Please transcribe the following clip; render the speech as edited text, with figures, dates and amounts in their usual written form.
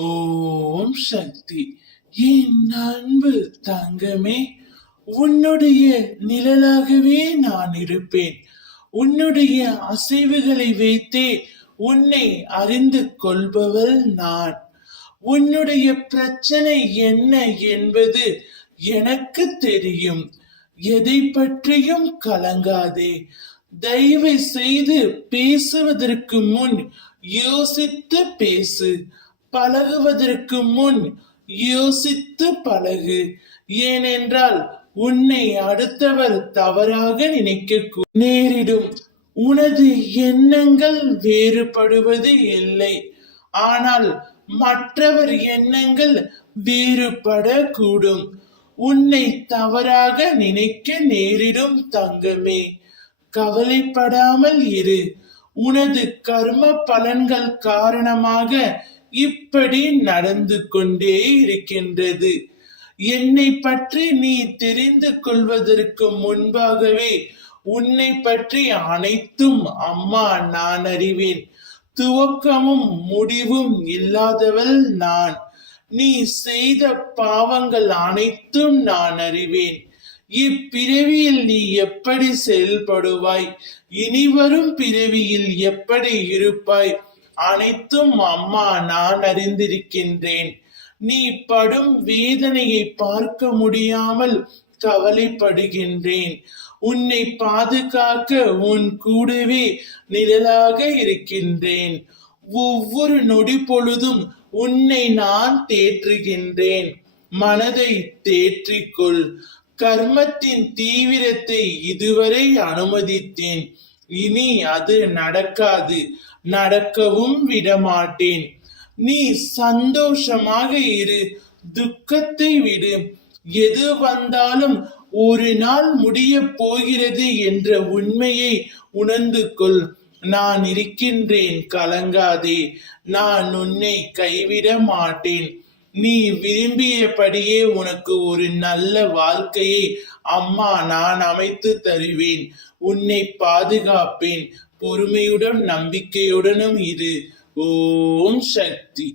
ஓம் சக்தி. என் அன்பு தங்கமே, உன்னுடைய நிழலாகவே நான் இருப்பேன். உன்னுடைய அசைவுகளை வைத்தே உன்னை அறிந்து கொள்பவள் நான். உன்னுடைய பிரச்சனை என்ன என்பது எனக்கு தெரியும். எதை பற்றியும் கலங்காதே. தயவு செய்து பேசுவதற்கு முன் யோசித்து பேசு. பழகுவதற்கு முன் யோசித்து பழகு. ஏனென்றால் உன்னை அடுத்தவர் தவறாக நினைக்க நேரிடும். உனது எண்ணங்கள் வேறுபடுவது இல்லை, ஆனால் மற்றவர் எண்ணங்கள் வேறுபடக்கூடும். உன்னை தவறாக நினைக்க நேரிடும் தங்கமே. கவலைப்படாமல் இரு. உனது கர்ம பலன்கள் காரணமாக இப்படி நடந்து கொண்டே இருக்கின்றது. என்னை பற்றி நீ தெரிந்து கொள்வதற்கு முன்பாகவே உன்னை பற்றி அனைத்தும் அம்மா நான் அறிவேன். துவக்கமும் முடிவும் இல்லாதவள் நான். நீ செய்த பாவங்கள் அனைத்தும் நான் அறிவேன். இப்பிறவியில் நீ எப்படி செயல்படுவாய், இனிவரும் பிறவியில் எப்படி இருப்பாய், அனைத்தும் அம்மா நான் அறிந்திருக்கின்றேன். நீ படும் வேதனையை பார்க்க முடியாமல் கவலைப்படுகின்றேன். உன்னை பாதுகாக்க உன் கூடவே நிழலாக இருக்கின்றேன். ஒவ்வொரு நொடி பொழுதும் உன்னை நான் தேற்றுகின்றேன். மனதை தேற்றிக்கொள். கர்மத்தின் தீவிரத்தை இதுவரை அனுமதித்தேன். இனி அது நடக்காது, நடக்கவும் விடமாட்டேன். நீ சந்தோஷமாக இரு, துக்கத்தை விடு. எது வந்தாலும் ஒரு நாள் முடிய போகிறது என்ற உண்மையை உணர்ந்து கொள். நான் இருக்கின்றேன், கலங்காதே. நான் உன்னை கைவிட மாட்டேன். நீ விரும்பியபடியே உனக்கு ஒரு நல்ல வாழ்க்கையை அம்மா நான் அமைத்து தருவேன். உன்னை பாதுகாப்பேன். பொறுமையுடன் நம்பிக்கையுடனும் இரு. ஓம் சக்தி.